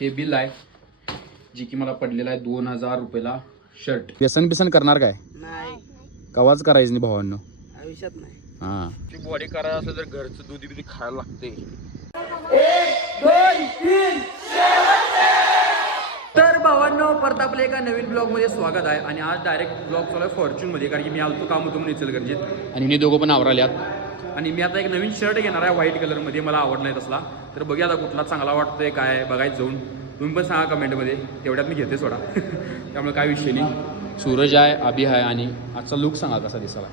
हे बिल आहे जे की मला पडलेलं आहे दोन हजार रुपयाला शर्ट व्यसन बिसन करणार काय? नाही. कवाच करायचं नाही भावांनो. आयुष्यात नाही. हा. ती बॉडी करायला असलं तर घरचं दूध बिधी खायला लागते तर भावांनो परत आपल्या एका नवीन ब्लॉगमध्ये स्वागत आहे. आणि आज डायरेक्ट ब्लॉग चालू आहे फॉर्च्यून मध्ये कारण की मी आलतो काम होतो म्हणून गरजेत आणि मी दोघं पण आवराल्यात आणि मी आता एक नवीन शर्ट घेणार आहे व्हाईट कलरमध्ये मला आवडला आहे तसला. तर बघूया आता कुठला चांगला वाटतोय काय आहे, बघायचं जाऊन. तुम्ही पण सांगा कमेंटमध्ये तेवढ्यात मी घेते सोडा. त्यामुळे काय विषय नाही. सूरज आहे अभि आहे आणि आजचा लुक सांगा कसा दिसाला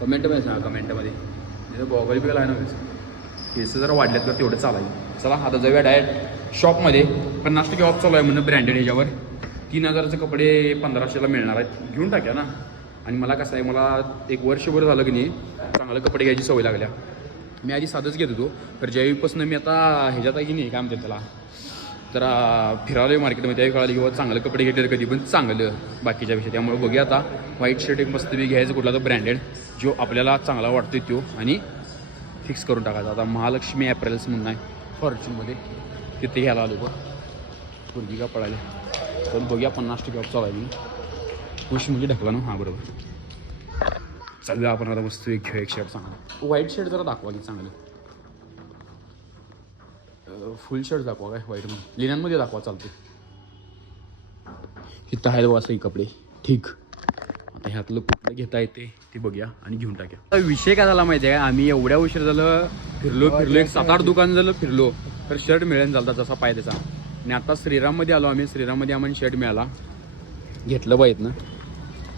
कमेंटमध्ये सांगा कमेंटमध्ये नाही गॉगल बिगल आहे ना केस जरा वाढल्यात तर तेवढं चालायचं चला आता जाऊया डायरेक्ट शॉपमध्ये पन्नास टक्के ऑफ चालू आहे म्हणून ब्रँडेड ह्याच्यावर. तीन हजाराचे कपडे पंधराशेला मिळणार आहेत. घेऊन टाक्या ना. आणि मला कसं आहे मला एक वर्षभर झालं की नाही चांगलं कपडे घ्यायची सवय लागल्या. मी आधी साधंच घेत होतो तर ज्यावेळीपासून मी आता ह्याच्यात आहे की नाही काय म्हणते त्याला तर फिरावलं मार्केटमध्ये त्यावेळी कळालं किंवा चांगलं कपडे घेतले कधी पण चांगलं बाकीच्या पेक्षा त्यामुळे बघूया आता व्हाईट शर्ट एक मस्त मी घ्यायचं कुठला तर ब्रँडेड जो आपल्याला चांगला वाटतोय तो आणि फिक्स करून टाकायचा. आता महालक्ष्मी ॲप्रल्स म्हणून आहे फॉर्च्यूनमध्ये तिथे घ्यायला आलो बघ. पूर्वी का पडायला तर बघूया पन्नास टक्के ऑफ चालू आहे म्हणजे ढकला ना? हां बरोबर. चालूया आपण आता वस्तू एक घेऊ एक शर्ट चांगला व्हाईट शर्ट जरा दाखवा की चांगलं. फुल शर्ट दाखवा काय व्हाईट म्हणून लिनांमध्ये दाखवा चालते इथं आहे वासा कपडे. ठीक. आता ह्यातलं कुठलं घेता येते ते बघूया आणि घेऊन टाक्या. विषय काय झाला माहिती आहे आम्ही एवढ्या उशीर झालं फिरलो फिरलो एक सात आठ दुकान झालं फिरलो. तर शर्ट मिळेल झाला जसा पाय त्याचा आणि आता श्रीराममध्ये आलो आम्ही. श्रीराममध्ये आम्हाला शर्ट मिळाला. घेतलं पाहिजेत ना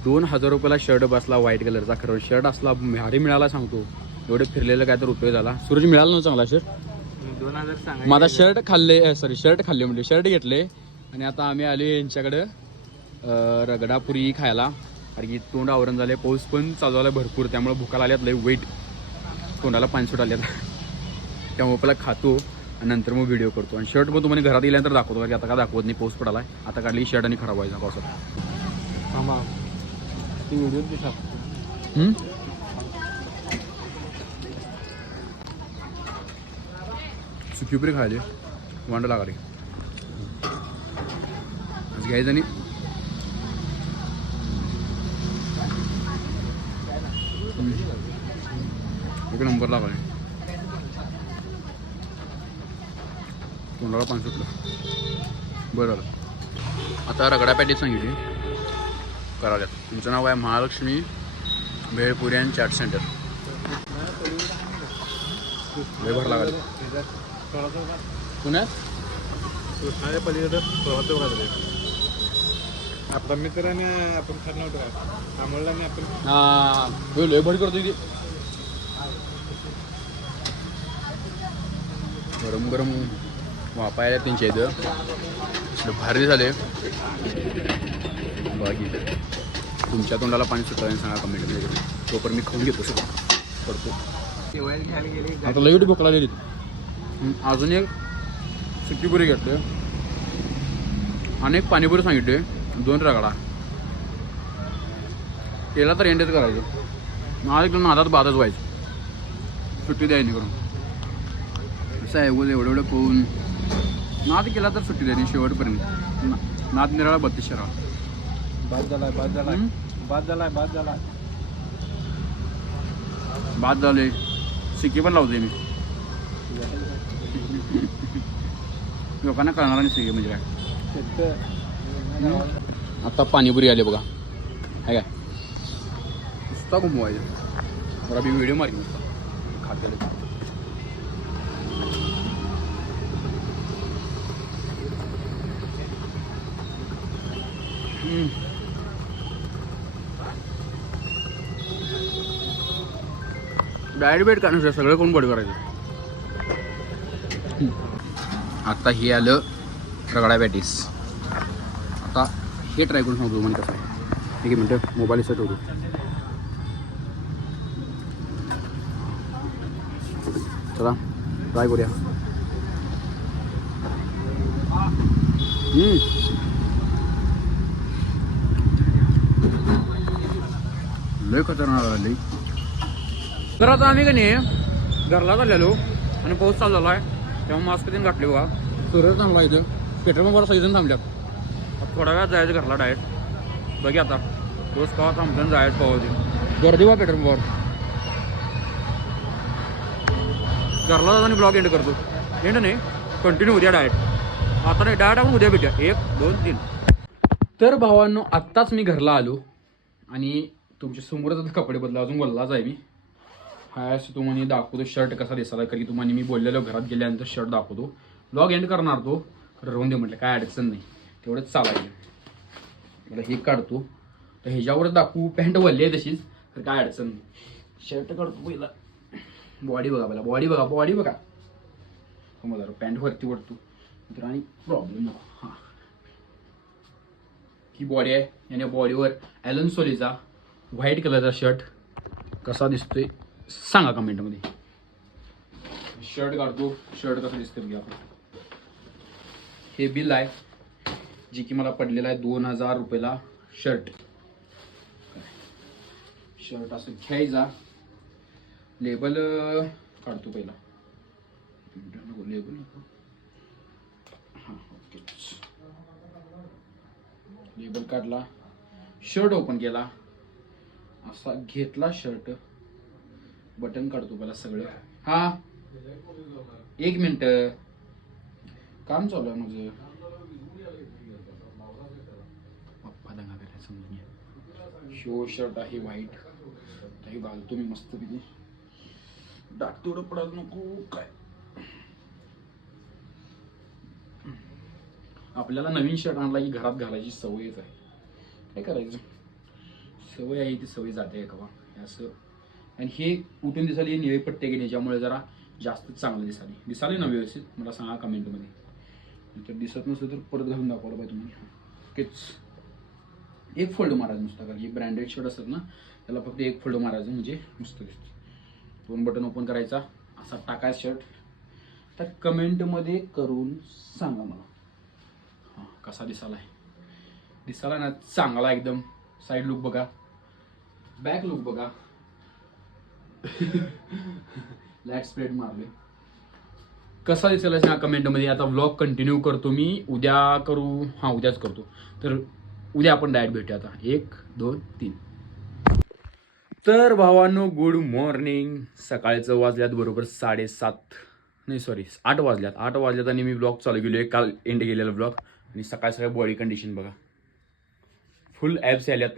दोन हजार रुपयाला शर्ट बसला व्हाईट कलरचा खरं शर्ट असला भारी मिळाला सांगतो. एवढं फिरलेलं काय तर उपयोग झाला. सूरज मिळाला ना चांगला शर्ट दोन हजार सांगा माझा शर्ट खाल्ले सॉरी शर्ट खाल्ले म्हणजे शर्ट घेतले. आणि आता आम्ही आलो यांच्याकडं रगडापुरी खायला. कारण की तोंड आवरण झाले पाऊस पण चालू झाला भरपूर. त्यामुळे भुकाला आल्यात लय वेट तोंडाला पाणी सुट आल्यात. त्यामुळे पहिला खातो आणि नंतर मग व्हिडिओ करतो. आणि शर्ट पण तुम्हाला घरात गेल्यानंतर दाखवतो कारण की आता काय दाखवत नाही पाऊस पडाला आता काढली शर्ट आणि खराब व्हायचा पावसात. ती व्हिडिओ दिसा सुकी उपरी खायले. वांड लागले. आज घ्यायचं आणि एक नंबर लागला. तोंडाला पाणी सुटलं. बरं. आता रगडा पॅटी सांगितली. कराव्यात तुमचं नाव आहे महालक्ष्मी भेळपुरी अँड चाट सेंटर. लय भर लागले पुण्यात? कृष्णाच्या पलीकडे प्रवास आपला मित्राने आपण खात नव्हतं का आपण हां लय भर करतो ती गरम गरम वापायला त्यांच्या इथं भारी झाले. बाकी तुमच्या तोंडाला पाणी सुटलं सांगा कमेंटमध्ये तोपर्यंत मी खाऊन घेतो सगळं. करतो. आता लई भूक लागलेली. अजून एक सुकी पुरी घेतले. आणि एक पाणीपुरी सांगितले. दोन रगडा. केला तर एंडेच करायचं. मला एकदम नादात बादच व्हायचं. सुट्टी द्यायनी करून असं आहे एवढं एवढं एवढं पाहून नाद केला तर सुट्टी द्यायनी शेवटपर्यंत. ना नाद निराळा बत्तीस शरा बाद झालाय बाद झालाय? बाद झालाय बाद झालाय. बाद झाले. सिक्की पण लावते मी. लोकांना कळणार नाही सिक्की म्हणजे काय. आता पाणीपुरी आले बघा. आहे काय? नुसता घुमवायचं. बरं मी व्हिडिओ मारेन नुसता. खात गेले डायट बेट का सगळं कोण बड करायचं? आता हे आलं रगडा बॅटीस आता हे ट्राय करून सांगतो म्हणजे कसं आहे. एक मिनटं. मोबाईल सेट होतो. चला ट्राय करूया. लय खतरनाक आली. लय तर आता आम्ही का नाही घरला चाललेलो आणि पाऊस चालू झाला आहे. तेव्हा मास्क देऊन घातले बघा. सूर्य थांबला इथं. पेट्रोल पंपावर सगळेजण थांबल्यात. आता थोड्या वेळात जायचं घरला डायरेक्ट बघी आता. पाऊस कवा थांबतो जायचं कवा गर्दी बा पेट्रोल पंपावर. घरला जाताना ब्लॉग एंड करतो. एंड नाही कंटिन्यू उद्या डायरेक्ट आता नाही डायरेक्ट आपण उद्या भेटूया. एक दोन तीन. तर भावांनो आत्ताच मी घरला आलो आणि तुमच्या समोरच आता कपडे बदला अजून बोललाच आहे मी. हाय असं तुम्हाला दाखवतो शर्ट कसा दिसायला कारण की तुम्हाला मी बोललेलो घरात गेल्यानंतर शर्ट दाखवतो. ब्लॉग एंड करणार तो. राहून दे म्हटलं काय अडचण नाही. तेवढंच चालायचं. मला हे काढतो. तर ह्याच्यावरच दाखवू. पॅन्ट वल्ली आहे तशीच. तर काय अडचण नाही. शर्ट काढतो पहिला. बॉडी बघा पहिला. बॉडी बघा बॉडी बघा. हो मला पॅन्ट वरती वरतो तर आणि प्रॉब्लेम नको. हां. ही बॉडी आहे. याने बॉडीवर ॲलन सोलीचा व्हाईट कलरचा शर्ट कसा दिसतोय? सांगा कमेंटमध्ये शर्ट काढतो. शर्ट कसं दिसतोय बघा आपण. हे बिल आहे जे की मला पडलेलं आहे दोन हजार रुपयाला शर्ट शर्ट असं घ्यायचा. लेबल काढतो पहिला. लेबल हां ओके लेबल काढला. शर्ट ओपन केला. असा घेतला शर्ट बटन काढतो मला सगळं. हा. एक मिनिट. काम चालू आहे माझं. पप्पा दंगा करायला समजून घ्या. शो शर्ट आहे व्हाईट काही घालतो मी मस्त पैकी. डाक तेवढं पडत नको काय? आपल्याला नवीन शर्ट आणला की घरात घालायची सवयच आहे. काय करायचं? सवय आहे ती सवय जाते का हे असं आणि हे उठून दिसायला निळे पट्टे गेले याच्यामुळे जरा जास्त चांगलं दिसाले दिसाले ना व्यवस्थित? मला सांगा कमेंटमध्ये तर दिसत नसलं तर परत घालून दाखवलं पाहिजे तुम्ही ओकेच. एक फोल्ड मारायचं नुसतं कारण की ब्रँडेड शर्ट असतात ना त्याला फक्त एक फोल्ड मारायचं म्हणजे मस्त दिसतं. दोन बटन ओपन करायचा असा टाकायचा शर्ट तर कमेंटमध्ये करून सांगा मला. हां कसा दिसाला आहे दिसाला ना चांगला एकदम. साईड लुक बघा. बॅक लुक बघा. लॅट स्प्रेड मारले. कसा दिसेल सांगा कमेंटमध्ये आता व्लॉग कंटिन्यू करतो मी. उद्या करू. हां उद्याच करतो. तर उद्या आपण डायट भेटूया आता. एक दोन तीन. तर भावांनो गुड मॉर्निंग सकाळचं वाजल्यात बरोबर साडेसात. नाही सॉरी आठ वाजल्यात. आठ वाजल्यात आणि मी ब्लॉग चालू गेलो आहे काल एंड गेलेला ब्लॉग आणि सकाळ सकाळी बॉडी कंडिशन बघा. फुल ॲप्स आल्यात.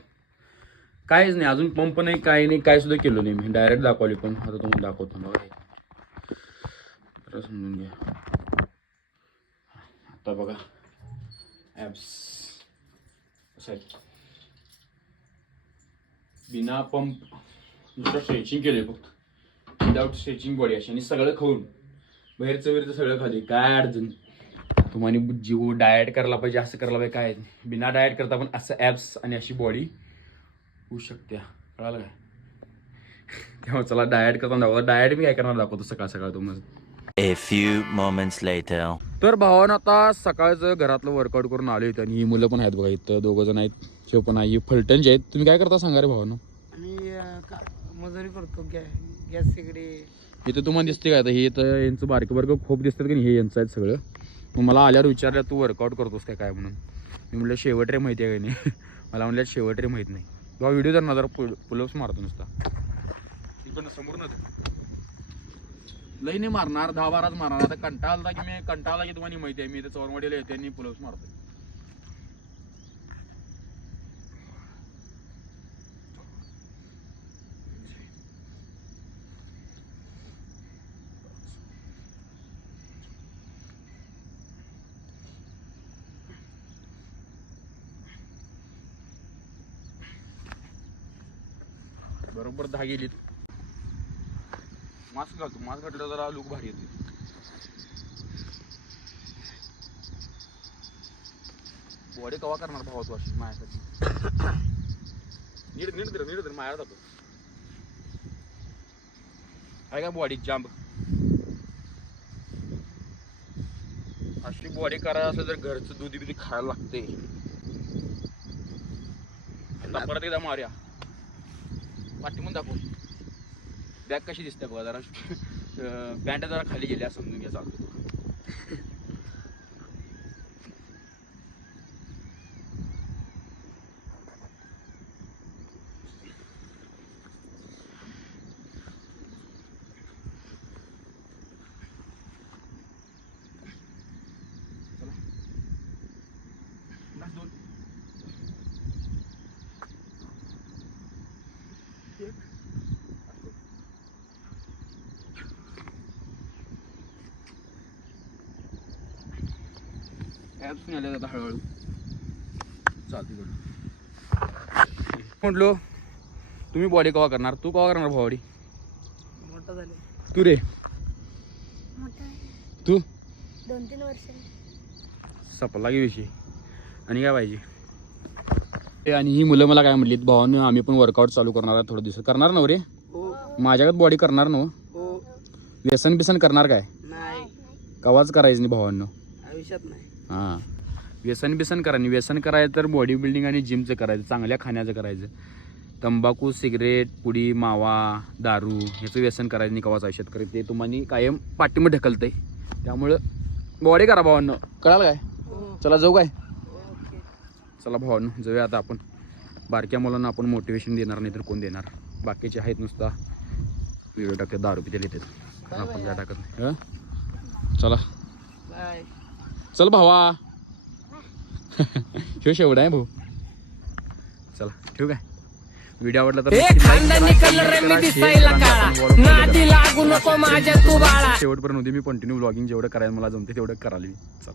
काहीच नाही अजून पंप नाही काही नाही काय सुद्धा केलं नाही. मी डायरेक्ट दाखवले पण आता तुम्हाला दाखवतो बघा समजून घ्या. आता बघा. ॲप्स असं बिना पंप दुसरं स्ट्रेचिंग केले फक्त. विदाऊट स्ट्रेचिंग बॉडी अशी. आणि सगळं खाऊन. बाहेरचं बिरचं सगळं खाली. काय अडचण? तुम्हाला जीव डायट करायला पाहिजे असं करायला पाहिजे काय? नाही. बिना डायट करता पण असं ॲप्स आणि अशी बॉडी होऊ शकते. कळालं काय? तेव्हा चला डाएट करता दाखवतो डाएट मी काय करणार दाखवतो सकाळ सकाळ तुम्हाला A few moments later. तर भावानं आता सकाळचं घरातलं वर्कआउट करून आले होते आणि ही मुलं पण आहेत बघा इथं दोघं जण आहेत हे पण आहे ही फलटणचे आहेत. तुम्ही काय करता सांगा रे भावानं? आम्ही अं, का- मजुरी करतो गॅ गॅस तिकडे इथं तुम्हाला दिसते काय आता हे तर यांचं बारकं बारकं खूप दिसतात की नाही? हे यांचं आहेत सगळं. मग मला आल्यावर विचारलं तू वर्कआउट करतोस काय काय? म्हणून. मी म्हटलं शेवट रे माहिती आहे का नाही? मला म्हणलं शेवट रे माहीत नाही. किंवा व्हिडिओ जर ना जरा पुल पुलअप्स मारतो नुसता. पण समोर लई नाही मारणार दहा बाराच मारणार. आता कंटाळा आला की मी कंटाळा आला की तुम्हाला माहिती आहे मी इथं चौरवाडीला येते आणि पुलअप्स मारतो बरोबर दहा गेलीत मास्क घालतो. मास्क घातलं जरा लुक भारी येते. बॉडी कवा करणार भावा तू अशी माझ्यासाठी नीट नीट धर नीट धर माया जातो आहे का बॉडी जांब? अशी बॉडी करायला असेल तर घरचं दुधी बिधी खायला लागते. आता परत एकदा मारूया. पाठीमून दाखव. बॅग कशी दिसते बघा जरा. पॅन्ट जरा खाली गेली असं समजून घ्या चालतो आता हळूहळू. चालते म्हटलो तुम्ही बॉडी कवा करणार? तू कवा करणार मोठं झाले. तू रे. मोठा तू? दोन तीन वर्ष. सपला की विषय. आणि काय पाहिजे? आणि ही मुलं मला काय म्हटलीत भावानं आम्ही पण वर्कआउट चालू करणार आहे थोडं दिवसात. करणार नव रे? हो. माझ्याकडे बॉडी करणार नव हो. व्यसन बिसन करणार काय? नाही. कवाच करायचं नाही भावांनो. आयुष्यात नाही. हां. व्यसन बिसन करा व्यसन करायचं तर बॉडी बिल्डिंग आणि जिमचं करायचं चांगल्या खाण्याचं करायचं. तंबाखू सिगरेट पुडी मावा दारू ह्याचं व्यसन करायचं नाही कवाच आयुष्यात करायचं ते तुम्हाला कायम पाठीमं ढकलतंय. त्यामुळं बॉडी करा भावांनो. कळालं काय? हो. चला जाऊ काय? चला भावांनो जाऊया आता आपण. बारक्या मुलांना आपण मोटिवेशन देणार नाही तर कोण देणार? बाकीचे आहेत नुसता. व्हिडिओ टाकतात दारू पिते येतात आपण काय टाकत नाही. हं? चला. चल भावा. ह्यो शेवडा आहे भाऊ. चला ठेवू काय? व्हिडिओ आवडला तर शेवटपर्यंत होते मी कंटिन्यू ब्लॉगिंग जेवढं करायला मला जमते तेवढं करायला मी. चल.